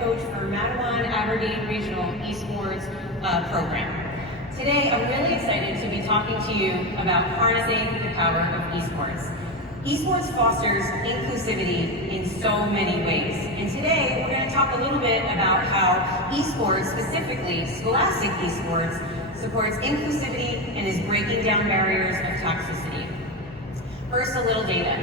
coach for Matawan Aberdeen Regional Esports program. Today, I'm really excited to be talking to you about harnessing the power of esports. Esports fosters inclusivity in so many ways. And today, we're going to talk a little bit about how esports, specifically scholastic esports, supports inclusivity and is breaking down barriers of toxicity. First, a little data.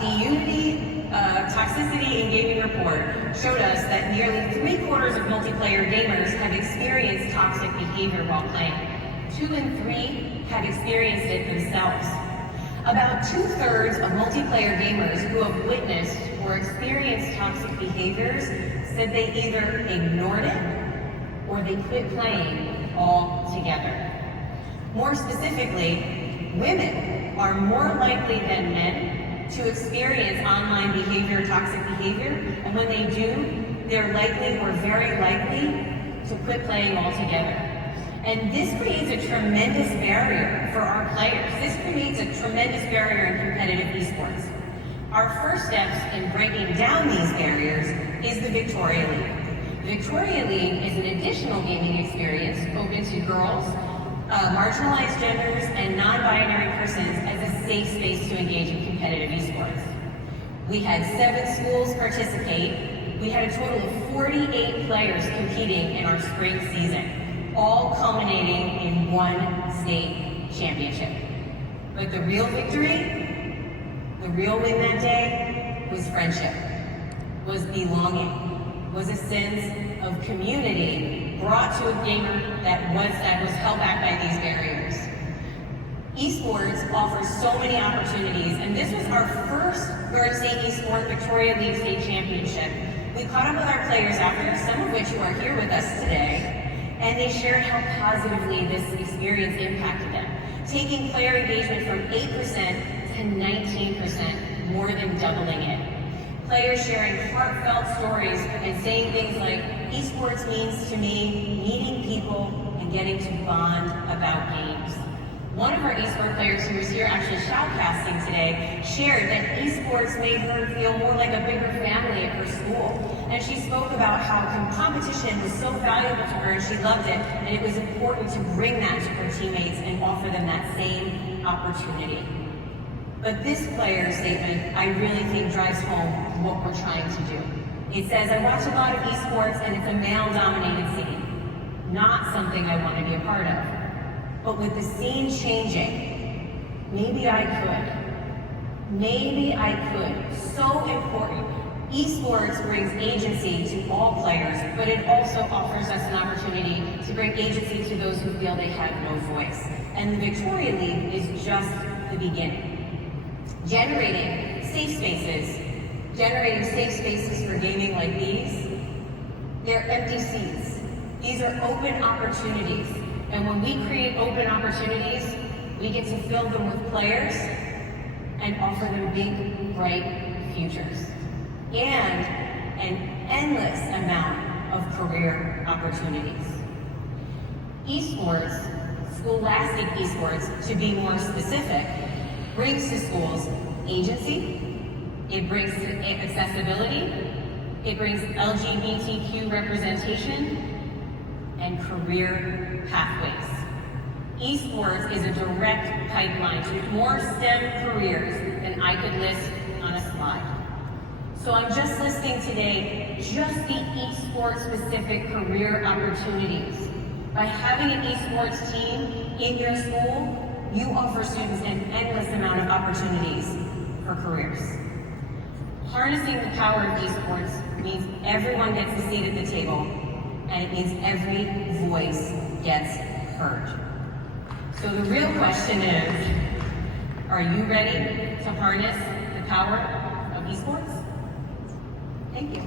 The Unity Toxicity in Gaming Report showed us that nearly 3/4 of multiplayer gamers have experienced toxic behavior while playing. 2 in 3 have experienced it themselves. About 2/3 of multiplayer gamers who have witnessed or experienced toxic behaviors said they either ignored it or they quit playing altogether. More specifically, women are more likely than men to experience online behavior, toxic behavior, and when they do, they're likely or very likely to quit playing altogether. And this creates a tremendous barrier for our players. This creates a tremendous barrier in competitive esports. Our first steps in breaking down these barriers is the Victoria League. The Victoria League is an additional gaming experience open to girls, marginalized genders, and non-binary persons as a safe space to engage in competitive esports. We had 7 schools participate. We had a total of 48 players competing in our spring season, all culminating in one state championship. But the real victory, the real win that day, was friendship, was belonging, was a sense of community brought to a gamer that was held back by these barriers. Esports offers so many opportunities, and this was our first Garden State Esports Victoria League State Championship. We caught up with our players after, some of which who are here with us today, and they shared how positively this experience impacted them, taking player engagement from 8% to 19%, more than doubling it. Players sharing heartfelt stories and saying things like, esports means to me meeting people and getting to bond about games. One of our esports players who was here actually shoutcasting today shared that esports made her feel more like a bigger family at her school. And she spoke about how competition was so valuable to her and she loved it, and it was important to bring that to her teammates and offer them that same opportunity. But this player statement, I really think, drives home what we're trying to do. It says, I watch a lot of esports and it's a male-dominated scene. Not something I want to be a part of. But with the scene changing, maybe I could. Maybe I could. So important. Esports brings agency to all players, but it also offers us an opportunity to bring agency to those who feel they have no voice. And the Victoria League is just the beginning. Generating safe spaces for gaming like these, they're empty seats. These are open opportunities. And when we create open opportunities, we get to fill them with players and offer them big, bright futures. And an endless amount of career opportunities. Esports, scholastic esports, to be more specific, brings to schools agency, it brings accessibility, it brings LGBTQ representation, and career pathways. Esports is a direct pipeline to more STEM careers than I could list on a slide. So I'm just listing today just the esports specific career opportunities. By having an esports team in your school, you offer students an endless amount of opportunities for careers. Harnessing the power of esports means everyone gets a seat at the table, and it means every voice gets heard. So the real question is, are you ready to harness the power of esports? Thank you.